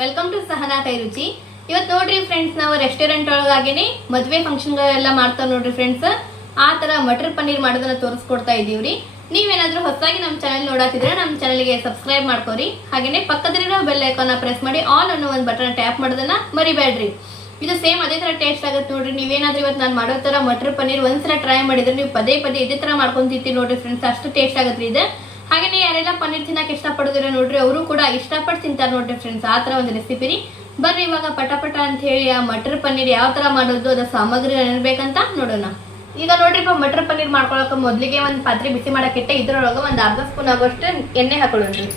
Welcome to Sahana ರುಚಿ ಇವತ್ತು ನೋಡ್ರಿ ಫ್ರೆಂಡ್ಸ್ ನಾವು ರೆಸ್ಟೋರೆಂಟ್ ಒಳಗಾಗೇನೆ. ಮದುವೆ ಫಂಕ್ಷನ್ಗಳೆಲ್ಲ ಮಾಡ್ತಾವ್ ನೋಡ್ರಿ ಫ್ರೆಂಡ್ಸ್ ಆ ತರ ಮಟರ್ ಪನ್ನೀರ್ ಮಾಡೋದನ್ನ ತೋರಿಸ್ಕೊಡ್ತಾ ಇದೀವ್ರಿ ನೀವೇನಾದ್ರೂ ಹೊಸದಾಗಿ ನಮ್ಮ ಚಾನಲ್ ನೋಡಾತಿದ್ರೆ ನಮ್ಮ ಚಾನಲ್ಗೆ ಸಬ್ಸ್ಕ್ರೈಬ್ ಮಾಡ್ಕೋರಿ. ಹಾಗೇನೆ ಪಕ್ಕದಲ್ಲಿರೋ ಬೆಲ್ ಐಕಾನ್ ಪ್ರೆಸ್ ಮಾಡಿ ಆಲ್ ಅನ್ನೋ ಒಂದು ಬಟನ್ ಟ್ಯಾಪ್ ಮಾಡೋದನ್ನ ಮರಿಬೇಡ್ರಿ. ಇದು ಸೇಮ್ ಅದೇ ತರ ಟೇಸ್ಟ್ ಆಗುತ್ತೆ ನೋಡ್ರಿ. ನೀವೇನಾದ್ರೂ ಇವತ್ತು ನಾನು ಮಾಡೋ ತರ ಮಟರ್ ಪನ್ನೀರ್ ಒಂದ್ಸಲ ಟ್ರೈ ಮಾಡಿದ್ರೆ ನೀವು ಪದೇ ಪದೇ ಇದೇ ತರ ಮಾಡ್ಕೊಂಡ್ ನೋಡ್ರಿ ಫ್ರೆಂಡ್ಸ್ ಅಷ್ಟು ಟೇಸ್ಟ್ ಆಗುತ್ತೆ ಇದು. ಯಾರೆಲ್ಲ ಪನ್ನೀರ್ ತಿನ್ನಕ್ಕೆ ಇಷ್ಟಪಡೋದಿರ ನೋಡ್ರಿ, ಅವರು ಕೂಡ ಇಷ್ಟಪಟ್ಟು ತಿಂತಾರೆ ನೋಡ್ರಿ ಫ್ರೆಂಡ್ಸ್ ಆ ತರ ಒಂದು ರೆಸಿಪಿ ರೀ. ಬರ್ರಿ ಇವಾಗ ಪಟ ಪಟ ಅಂತ ಹೇಳಿ ಆ ಮಟರ್ ಪನ್ನೀರ್ ಯಾವ ತರ ಮಾಡೋದು ಅದ ಸಾಮಗ್ರಿ ಏನಿರ್ಬೇಕಂತ ನೋಡೋಣ. ಈಗ ನೋಡ್ರಿ ಮಟರ್ ಪನ್ನೀರ್ ಮಾಡ್ಕೊಳಕ ಮೊದಲಿಗೆ ಒಂದು ಪಾತ್ರೆ ಬಿಸಿ ಮಾಡೋಕ್ಕಿಟ್ಟೆ ಇದರೊಳಗೆ ಒಂದು ಅರ್ಧ ಸ್ಪೂನ್ ಆಗೋಷ್ಟು ಎಣ್ಣೆ ಹಾಕೊಳ್ಳೋಣ್ರಿ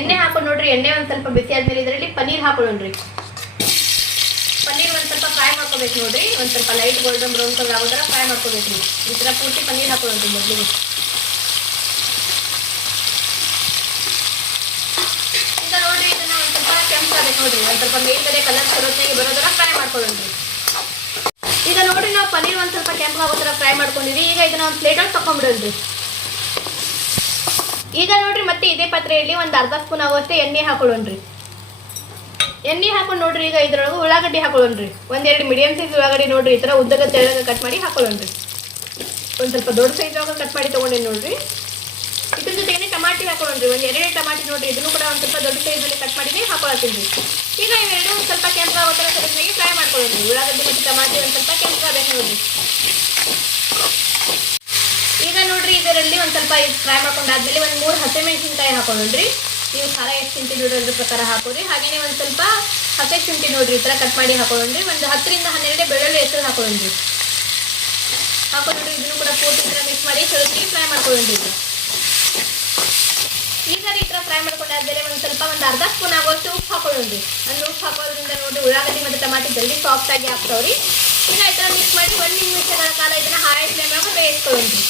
ಎಣ್ಣೆ ಹಾಕೊಂಡು ನೋಡ್ರಿ, ಎಣ್ಣೆ ಒಂದ್ ಸ್ವಲ್ಪ ಬಿಸಿ ಆದ್ಮೇಲೆ ಇದರಲ್ಲಿ ಪನ್ನೀರ್ ಹಾಕೊಳ್ಳೋಣ್ರಿ ಪನ್ನೀರ್ ಒಂದ್ ಸ್ವಲ್ಪ ಫ್ರೈ ಮಾಡ್ಕೋಬೇಕು ನೋಡ್ರಿ. ಒಂದು ಸ್ವಲ್ಪ ಲೈಟ್ ಗೋಲ್ಡನ್ ಬ್ರೌನ್ ಕಲರ್ ಆಗೋ ಥರ ಫ್ರೈ ಮಾಡ್ಕೋಬೇಕು ಈ ಥರ ಪೂರ್ತಿ ಪನ್ನೀರ್ ಹಾಕೊಳ್ಳೋದು ಮೊದಲಿಗೆ. ಈಗ ನೋಡ್ರಿ, ಇದನ್ನ ಒಂದು ಸ್ವಲ್ಪ ಕೆಂಪಾಗಬೇಕು ನೋಡ್ರಿ. ಒಂದ್ ಸ್ವಲ್ಪ ಮೇಲ್ಗಡೆ ಕಲರ್ ಬರೋತ್ನಾಗೆ ಬರೋ ಥರ ಫ್ರೈ ಮಾಡ್ಕೊಳ್ಳೋಣ್ರಿ. ಈಗ ನೋಡ್ರಿ, ನಾವು ಪನ್ನೀರ್ ಒಂದ್ ಸ್ವಲ್ಪ ಕೆಂಪಾಗೋ ಥರ ಫ್ರೈ ಮಾಡ್ಕೊಂಡಿರಿ ಈಗ ಇದನ್ನ ಒಂದು ಪ್ಲೇಟಲ್ಲಿ ತಕೊಂಡ್ಬಿಡೋಣ್ರಿ ಈಗ ನೋಡ್ರಿ, ಮತ್ತೆ ಇದೇ ಪಾತ್ರೆಯಲ್ಲಿ ಒಂದು ಅರ್ಧ ಸ್ಪೂನ್ ಆಗುವಷ್ಟೇ ಎಣ್ಣೆ ಹಾಕೊಳ್ಳೋಣ್ರಿ. ಎಣ್ಣೆ ಹಾಕೊಂಡು ನೋಡ್ರಿ ಈಗ ಇದ್ರೊಳಗೆ ಉಳ್ಳಾಗಡ್ಡಿ ಹಾಕೊಳ್ಳೋಣ್ರಿ. ಒಂದೆರಡು ಮೀಡಿಯಮ್ ಸೈಜ್ ಉಳ್ಳಾಗಡ್ಡಿ ನೋಡ್ರಿ, ಈ ಥರ ಉದ್ದಗ ತೆಳಗೆ ಕಟ್ ಮಾಡಿ ಹಾಕೊಳ್ಳೋಣ್ರಿ. ಒಂದು ಸ್ವಲ್ಪ ದೊಡ್ಡ ಸೈಜ್ ಒಳಗೆ ಕಟ್ ಮಾಡಿ ತೊಗೊಂಡೇನಿ ನೋಡ್ರಿ. ಇದ್ರ ಜೊತೆಗೆ ಟಮಾಟಿ ಹಾಕೊಳ್ಳೋಣ್ರಿ, ಒಂದು ಎರಡು ಟಮಾಟಿ ನೋಡ್ರಿ, ಇದನ್ನು ಕೂಡ ಒಂದು ಸ್ವಲ್ಪ ದೊಡ್ಡ ಸೈಜಲ್ಲಿ ಕಟ್ ಮಾಡಿ ಹಾಕೊಳತ್ತೀನಿ ಈಗ ಇವೆರಡು ಸ್ವಲ್ಪ ಕೆಂಪ ಥರ ಸರಿಯಾಗಿ ಫ್ರೈ ಮಾಡ್ಕೊಳ್ಳೋಣ್ರಿ. ಉಳ್ಳಾಗಡ್ಡಿ ಮತ್ತು ಟಮಾಟಿ ಒಂದು ಸ್ವಲ್ಪ ಕೆಂಪಾಗಬೇಕು ನೋಡ್ರಿ. ಈಗ ನೋಡ್ರಿ ಇದರಲ್ಲಿ ಒಂದು ಸ್ವಲ್ಪ ಫ್ರೈ ಮಾಡ್ಕೊಂಡಾದ್ಮೇಲೆ ಒಂದು ಮೂರು ಹಸಿಮೆಣಸಿನ್ಕಾಯಿ ಹಾಕೊಂಡ್ರಿ ನೀವು ಖಾರ ಎಷ್ಟು ಶುಂಠಿ ಅದ್ರ ಪ್ರಕಾರ ಹಾಕೋರಿ. ಹಾಗೇನೆ ಒಂದು ಸ್ವಲ್ಪ ಹಸೆ ಶುಂಠಿ ನೋಡ್ರಿ, ಈ ಥರ ಕಟ್ ಮಾಡಿ ಹಾಕೊಳ್ಳೋಣ್ರಿ. ಒಂದು ಹತ್ತರಿಂದ ಹನ್ನೆರಡೇ ಬೆಳ್ಳುಳ್ಳಿ ಹೆಸರು ಹಾಕೊಳ್ಳೋಣ್ರಿ. ಹಾಕೊಂಡ್ರಿ ಇದನ್ನು ಕೂಡ ಪೂರ್ತಿ ಥರ ಮಿಕ್ಸ್ ಮಾಡಿ ಚಳಿಸಿ ಫ್ರೈ ಮಾಡ್ಕೊಳ್ಳೋಣ್ರಿ ಈ ಈಗ ಈ ಥರ ಫ್ರೈ ಮಾಡ್ಕೊಂಡಾದ್ಮೇಲೆ ಒಂದು ಸ್ವಲ್ಪ ಒಂದು ಅರ್ಧ ಸ್ಪೂನ್ ಆಗೋಷ್ಟು ಉಪ್ಪು ಹಾಕೊಳ್ಳೋಣ್ರಿ. ಅಂದ್ರೆ ಉಪ್ಪು ಹಾಕೋದ್ರಿಂದ ನೋಡಿ ಉಳ್ಳಾಗಡ್ಡಿ ಮತ್ತು ಟಮಾಟಿ ಜಲ್ದಿ ಸಾಫ್ಟ್ ಆಗಿ ಹಾಕ್ತಾವ್ರಿ ಈಗ ಈ ಥರ ಮಿಕ್ಸ್ ಮಾಡಿ, ಒಂದು ನಿಮಿಷಗಳ ಕಾಲ ಇದನ್ನು ಹಾಯ್ ಫ್ಲೇಮ್ ಒಳಗೆ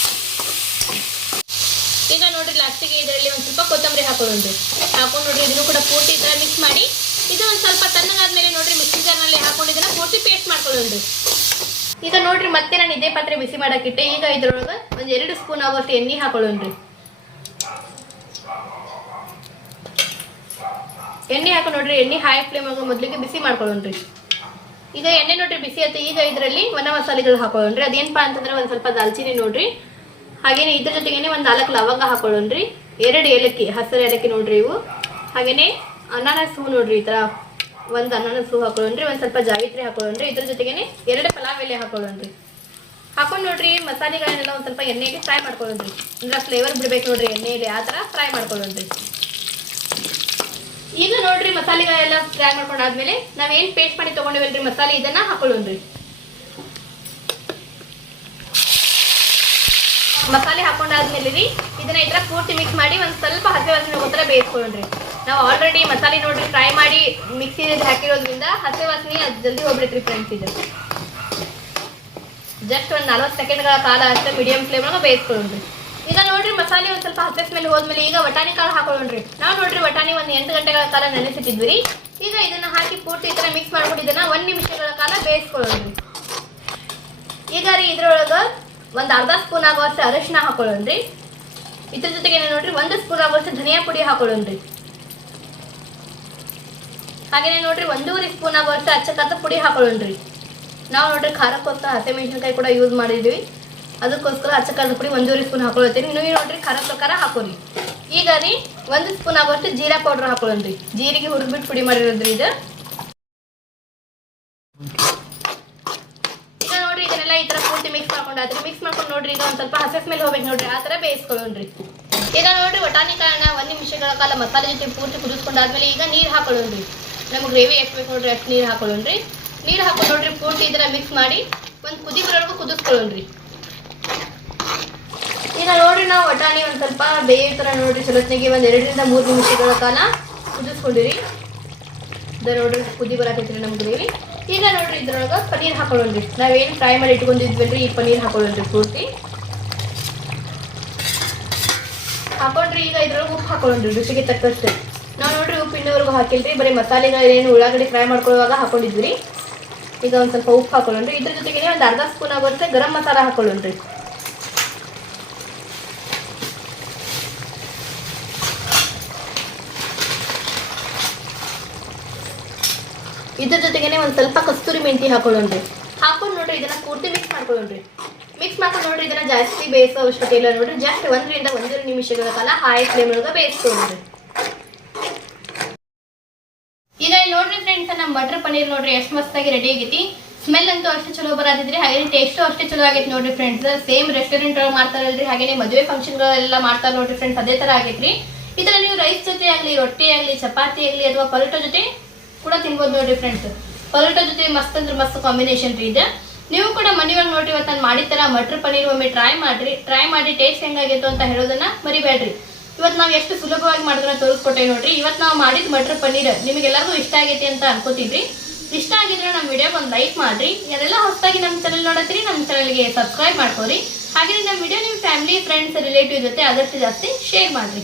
ಈಗ ನೋಡ್ರಿ ಲಾಸ್ಟಿಗೆ ಇದರಲ್ಲಿ ಒಂದು ಸ್ವಲ್ಪ ಕೊತ್ತಂಬರಿ ಹಾಕೊಳ್ಳೋಣ್ರಿ ಹಾಕೊಂಡು ನೋಡ್ರಿ, ಇದನ್ನು ಕೂಡ ಪೂರ್ತಿ ಈ ಮಿಕ್ಸ್ ಮಾಡಿ. ಇದು ಒಂದು ಸ್ವಲ್ಪ ತಣ್ಣಗಾದ್ಮೇಲೆ ನೋಡ್ರಿ ಮಿಕ್ಸಿ ಜಾರ್ನಲ್ಲಿ ಹಾಕೊಂಡು ಇದನ್ನ ಪೂರ್ತಿ ಪೇಸ್ಟ್ ಮಾಡ್ಕೊಳ್ಳೋಣ್ರಿ ಈಗ ನೋಡ್ರಿ ಮತ್ತೆ ನಾನು ಇದೇ ಪಾತ್ರೆ ಬಿಸಿ ಮಾಡಕ್ಕಿಟ್ಟೆ ಈಗ ಇದ್ರೊಳಗೆ ಒಂದು ಎರಡು ಸ್ಪೂನ್ ಆಗೋಷ್ಟು ಎಣ್ಣೆ ಹಾಕೊಳ್ಳೋಣ್ರಿ ಎಣ್ಣೆ ಹಾಕೊಂಡು ನೋಡ್ರಿ, ಎಣ್ಣೆ ಹೈ ಫ್ಲೇಮ್ ಆಗೋ ಮೊದಲಿಗೆ ಬಿಸಿ ಮಾಡ್ಕೊಳ್ಳೋಣ್ರಿ ಈಗ ಎಣ್ಣೆ ನೋಡ್ರಿ ಬಿಸಿ ಆಯ್ತು. ಈಗ ಇದರಲ್ಲಿ ಒಣ ಮಸಾಲೆಗಳು ಹಾಕೊಳ್ಳೋಣ್ರಿ ಅದೇನಪ್ಪ ಅಂತಂದ್ರೆ ಒಂದು ಸ್ವಲ್ಪ ದಾಲ್ಚಿನಿ ನೋಡ್ರಿ. ಹಾಗೇನೆ ಇದ್ರ ಜೊತೆಗೇನೆ ಒಂದು ನಾಲ್ಕು ಲವಂಗ ಹಾಕೊಳ್ಳೋಣ್ರಿ. ಎರಡು ಏಲಕ್ಕಿ, ಹಸಿರು ಏಲಕ್ಕಿ ನೋಡ್ರಿ ಇವು. ಹಾಗೇನೆ ಅನಾನಸ್ ಹೂ ನೋಡ್ರಿ ಈ ಥರ ಒಂದು ಅನಾನಸ್ ಹೂ ಹಾಕೊಳ್ಳೋಣ್ರಿ, ಒಂದು ಸ್ವಲ್ಪ ಜಾವಿತ್ರಿ ಹಾಕೊಳ್ಳೋಣ್ರಿ. ಇದ್ರ ಜೊತೆಗೇನೆ ಎರಡು ಪಲಾವ್ ಎಲೆ ಹಾಕೊಳ್ಳೋಣ್ರಿ. ಹಾಕೊಂಡು ನೋಡ್ರಿ, ಮಸಾಲೆಗಳನ್ನೆಲ್ಲ ಒಂದು ಸ್ವಲ್ಪ ಎಣ್ಣೆಗೆ ಫ್ರೈ ಮಾಡ್ಕೊಳ್ಳೋಣ್ರಿ. ಅಂದ್ರೆ ಫ್ಲೇವರ್ ಬಿಡ್ಬೇಕು ನೋಡ್ರಿ ಎಣ್ಣೆಯಲ್ಲಿ ಆ ಥರ ಫ್ರೈ ಮಾಡ್ಕೊಳ್ಳೋಣ್ರಿ. ಈಗ ನೋಡ್ರಿ ಮಸಾಲೆಗಳೆಲ್ಲ ಫ್ರೈ ಮಾಡ್ಕೊಂಡಾದ್ಮೇಲೆ ನಾವೇನ್ ಪೇಸ್ಟ್ ಮಾಡಿ ತಗೊಂಡಿವಲ್ರಿ ಮಸಾಲೆ, ಇದನ್ನ ಹಾಕೊಳ್ಳೋಣ್ರಿ. ಮಸಾಲೆ ಹಾಕೊಂಡಾದ್ಮೇಲೆ ರೀ ಇದನ್ನ ಈ ಪೂರ್ತಿ ಮಿಕ್ಸ್ ಮಾಡಿ ಒಂದ್ ಸ್ವಲ್ಪ ಹಸಿ ವಾಸನೆ ಹೋಗೋ ನಾವು ಆಲ್ರೆಡಿ ಮಸಾಲೆ ನೋಡ್ರಿ ಫ್ರೈ ಮಾಡಿ ಮಿಕ್ಸಿ ಹಾಕಿರೋದ್ರಿಂದ ಹಸಿ ವಾಸನೆ ಅದ್ ಜಲ್ದಿ ಹೋಗ್ಬಿಡ್ತ್ರಿ ಫ್ರೆಂಡ್ಸ್ ಇದು. ಜಸ್ಟ್ ಒಂದು ನಲ್ವತ್ತು ಸೆಕೆಂಡ್ಗಳ ಕಾಲ ಅಷ್ಟೇ ಮೀಡಿಯಂ ಫ್ಲೇಮ್ ಒಳಗೆ ಬೇಯಿಸ್ಕೊಳ್ಳೋಣ್ರಿ. ಈಗ ನೋಡ್ರಿ ಮಸಾಲೆ ಒಂದು ಸ್ವಲ್ಪ ಹಸಿ ಮೇಲೆ ಹೋದ್ಮೇಲೆ ಈಗ ವಟಾಣಿ ಕಾಳು ಹಾಕೊಳ್ಳೋಣ್ರಿ. ನಾವು ನೋಡ್ರಿ ವಟಾಣಿ ಒಂದು ಎಂಟು ಗಂಟೆಗಳ ಕಾಲ ನೆನೆಸಿಟ್ಟಿದ್ವಿ ಈಗ ಇದನ್ನ ಹಾಕಿ ಪೂರ್ತಿ ಈ ಥರ ಮಿಕ್ಸ್ ಮಾಡ್ಬಿಟ್ಟು ಇದನ್ನ ಒಂದು ನಿಮಿಷಗಳ ಕಾಲ ಬೇಯಿಸ್ಕೊಳ್ಳೋಣ್ರಿ. ಈಗ ರೀ ಇದ್ರೊಳಗೆ ಒಂದು ಅರ್ಧ ಸ್ಪೂನ್ ಆಗುವಷ್ಟು ಅರಿಶಿನ ಹಾಕೊಳ್ಳೋಣ್ರಿ. ಇದ್ರ ಜೊತೆಗೆ ನೋಡ್ರಿ, ಒಂದು ಸ್ಪೂನ್ ಆಗುವಷ್ಟು ಧನಿಯಾ ಪುಡಿ ಹಾಕೊಳ್ಳೋಣ್ರಿ. ಹಾಗೇನೆ ನೋಡ್ರಿ, ಒಂದೂವರೆ ಸ್ಪೂನ್ ಆಗುವಷ್ಟು ಅಚ್ಚಕತ್ತ ಪುಡಿ ಹಾಕೊಳ್ಳೋಣ್ರಿ. ನಾವು ನೋಡ್ರಿ ಖಾರಕ್ಕೋಸ್ಕರ ಹಸಿಮೆಣಸಿನ್ಕಾಯಿ ಕೂಡ ಯೂಸ್ ಮಾಡಿದ್ವಿ. ಅದಕ್ಕೋಸ್ಕರ ಅಚ್ಚಕರದ ಪುಡಿ ಒಂದೂವರೆ ಸ್ಪೂನ್ ಹಾಕೊಳ್ತೀನಿ ನೀವು ನೋಡ್ರಿ, ಖಾರ ಪ್ರಕಾರ ಹಾಕೋರಿ ಈಗ ರೀ, ಒಂದು ಸ್ಪೂನ್ ಆಗುವಷ್ಟು ಜೀರಾ ಪೌಡರ್ ಹಾಕೊಳ್ಳೋಣ್ರಿ. ಜೀರಿಗೆ ಹುರಿದ್ಬಿಟ್ಟು ಪುಡಿ ಮಾಡಿರೋದ್ರಿ ಇದು ಈಗ ನೋಡ್ರಿ ಇದನ್ನೆಲ್ಲ ಈ ತರ ಪೂರ್ತಿ ಮಿಕ್ಸ್ ಮಾಡ್ಕೊಂಡಾದ್ರಿ ಮಿಕ್ಸ್ ಮಾಡ್ಕೊಂಡು ನೋಡ್ರಿ, ಈಗ ಒಂದ್ ಸ್ವಲ್ಪ ಹಸಿ ಸ್ಮೆಲ್ ಹೋಗ್ಬೇಕು ನೋಡ್ರಿ, ಆ ತರ ಬೇಯಿಸ್ಕೊಳ್ಳೋಣ್ರಿ. ಈಗ ನೋಡ್ರಿ ವಟಾಣಿ ಕಾಳನ್ನ ಒಂದ್ ನಿಮಿಷಗಳ ಕಾಲ ಮಸಾಲೆ ಜೊತೆ ಪೂರ್ತಿ ಕುದಿಸ್ಕೊಂಡಾದ್ಮೇಲೆ ಈಗ ನೀರ್ ಹಾಕೊಳ್ಳೋಣ್ರಿ. ನಮ್ಗೆ ಗ್ರೇವಿ ಎಷ್ಟು ಬೇಕು ನೋಡ್ರಿ, ಅಷ್ಟು ನೀರ್ ಹಾಕೊಳ್ಳೋಣ್ರಿ. ನೀರ್ ಹಾಕೊಂಡು ನೋಡ್ರಿ, ಪೂರ್ತಿ ಇದನ್ನ ಮಿಕ್ಸ್ ಮಾಡಿ ಒಂದ್ ಕುದಿ ಬರೋವರೆಗೂ ಕುದಿಸ್ಕೊಳ್ಳೋಣ್ರಿ. ಈಗ ನೋಡ್ರಿ ನಾವು ವಟಾಣಿ ಒಂದ್ ಸ್ವಲ್ಪ ಬೇಯೋ ತರ ನೋಡ್ರಿ, ಚಲೋತ್ನಿಗೆ ಒಂದ್ ಎರಡರಿಂದ ಮೂರು ನಿಮಿಷಗಳ ಕಾಲ ಕುದಿಸ್ಕೊಂಡಿರಿ. ಇದ ನೋಡ್ರಿ ಕುದಿ ಬರಾಕೈತ್ರಿ ನಮ್ ಗ್ರೇವಿ. ಈಗ ನೋಡ್ರಿ ಇದ್ರೊಳಗ ಪನ್ನೀರ್ ಹಾಕೊಳ್ಳೋಣ್ರಿ ನಾವೇನ್ ಫ್ರೈ ಮಾಡಿ ಇಟ್ಕೊಂಡಿದ್ವಲ್ರಿ ಈ ಪನ್ನೀರ್ ಹಾಕೊಳ್ಳೋಣ್ರಿ ಪೂರ್ತಿ? ಹಾಕೊಂಡ್ರಿ ಈಗ ಇದ್ರೊಳಗೆ ಉಪ್ಪು ಹಾಕೊಳ್ಳೋಣ್ರಿ ರುಚಿಗೆ ತಕ್ಕಷ್ಟು. ನಾವು ನೋಡ್ರಿ ಉಪ್ಪು ಇನ್ನೂವರೆಗೂ ಹಾಕಿಲ್ರಿ, ಬರೀ ಮಸಾಲೆಗಳೇನು ಉಳ್ಳಾಗಡ್ಡಿ ಫ್ರೈ ಮಾಡ್ಕೊಳ್ಳುವಾಗ ಹಾಕೊಂಡಿದ್ವಿ ಈಗ ಒಂದ್ ಸ್ವಲ್ಪ ಉಪ್ಪು ಹಾಕೊಳ್ಳೋಣ್ರಿ. ಇದ್ರ ಜೊತೆಗೆ ಒಂದು ಅರ್ಧ ಸ್ಪೂನ್ ಆಗುತ್ತೆ ಗರಂ ಮಸಾಲ ಹಾಕೊಳ್ಳೋಣ್ರಿ. ಇದ್ರ ಜೊತೆಗೇನೆ ಒಂದು ಸ್ವಲ್ಪ ಕಸ್ತೂರಿ ಮೆಂತಿ ಹಾಕೊಳ್ಳೋಣ್ರಿ. ಹಾಕೊಂಡು ನೋಡ್ರಿ, ಇದನ್ನ ಪೂರ್ತಿ ಮಿಕ್ಸ್ ಮಾಡ್ಕೊಳ್ಳೋಣ್ರಿ. ಮಿಕ್ಸ್ ಮಾಡ್ಕೊಂಡು ನೋಡ್ರಿ, ಇದನ್ನ ಜಾಸ್ತಿ ಬೇಯಿಸೋ ಅವಶ್ಯಕತೆ ಇಲ್ಲ ನೋಡ್ರಿ. ಜಸ್ಟ್ ಒಂದರಿಂದ ಒಂದೂವರೆ ನಿಮಿಷಗಳ ಕಾಲ ಹೈ ಫ್ಲೇಮ್ ಒಳಗೆ ಬೇಯಿಸ್ಕೊಂಡ್ರಿ ಈಗ ಇಲ್ಲಿ ನೋಡ್ರಿ ಫ್ರೆಂಡ್ಸ್ ನಮ್ಮ ಬಟರ್ ಪನ್ನೀರ್ ನೋಡ್ರಿ ಎಷ್ಟು ಮಸ್ತಾಗಿ ರೆಡಿ ಆಗೈತಿ. ಸ್ಮೆಲ್ ಅಂತೂ ಅಷ್ಟು ಚಲೋ ಬರತ್ತಿದ್ರಿ ಹಾಗೆ ಟೇಸ್ಟು ಅಷ್ಟೇ ಚಲೋ ಆಗೈತಿ ನೋಡ್ರಿ ಫ್ರೆಂಡ್ಸ್ ಸೇಮ್ ರೆಸ್ಟೋರೆಂಟ್ ಒಳಗೆ ಮಾಡ್ತಾರಲ್ರಿ ಹಾಗೆ ಮದುವೆ ಫಂಕ್ಷನ್ಗಳೆಲ್ಲ ಮಾಡ್ತಾರೆ ನೋಡ್ರಿ ಫ್ರೆಂಡ್ಸ್ ಅದೇ ತರ ಆಗೈತ್ರಿ. ಇದನ್ನ ನೀವು ರೈಸ್ ಜೊತೆ ಆಗಲಿ, ರೊಟ್ಟಿ ಆಗಲಿ, ಚಪಾತಿ ಆಗಲಿ, ಅಥವಾ ಪರೋಟ ಜೊತೆ ಕೂಡ ತಿನ್ಬೋದು ನೋಡಿ ಫ್ರೆಂಡ್ಸ್ ಪರೋಟ ಜೊತೆ ಮಸ್ತ್ ಅಂದ್ರೆ ಮಸ್ತ್ ಕಾಂಬಿನೇಷನ್ ರೀ ಇದು. ನೀವು ಕೂಡ ಮನೆ ಒಳಗೆ ನೋಡಿ ಇವತ್ತು ನಾನು ಮಾಡಿದ ಥರ ಮಟರ್ ಪನ್ನೀರ್ ಒಮ್ಮೆ ಟ್ರೈ ಮಾಡ್ರಿ. ಟ್ರೈ ಮಾಡಿ ಟೇಸ್ಟ್ ಹೆಂಗಾಗಿತ್ತು ಅಂತ ಹೇಳೋದನ್ನ ಮರಿಬೇಡ್ರಿ. ಇವತ್ತು ನಾವು ಎಷ್ಟು ಸುಲಭವಾಗಿ ಮಾಡೋದನ್ನ ತೋರಿಸ್ಕೊಟ್ಟೆ ನೋಡ್ರಿ. ಇವತ್ತು ನಾವು ಮಾಡಿದ ಮಟರ್ ಪನ್ನೀರ್ ನಿಮಗೆಲ್ಲರಿಗೂ ಇಷ್ಟ ಆಗೈತಿ ಅಂತ ಅನ್ಕೋತೀವ್ರಿ ಇಷ್ಟ ಆಗಿದ್ರೆ ನಮ್ಮ ವಿಡಿಯೋಗೆ ಒಂದು ಲೈಕ್ ಮಾಡ್ರಿ. ಯಾರೆಲ್ಲ ಹೊಸದಾಗಿ ನಮ್ಮ ಚಾನಲ್ ನೋಡತ್ತೀರಿ ನಮ್ಮ ಚಾನಲ್ಗೆ ಸಬ್ಸ್ಕ್ರೈಬ್ ಮಾಡ್ಕೋರಿ. ಹಾಗೆ ನಮ್ಮ ವಿಡಿಯೋ ನಿಮ್ಮ ಫ್ಯಾಮಿಲಿ ಫ್ರೆಂಡ್ಸ್ ರಿಲೇಟಿವ್ ಜೊತೆ ಆದಷ್ಟು ಜಾಸ್ತಿ ಶೇರ್ ಮಾಡ್ರಿ.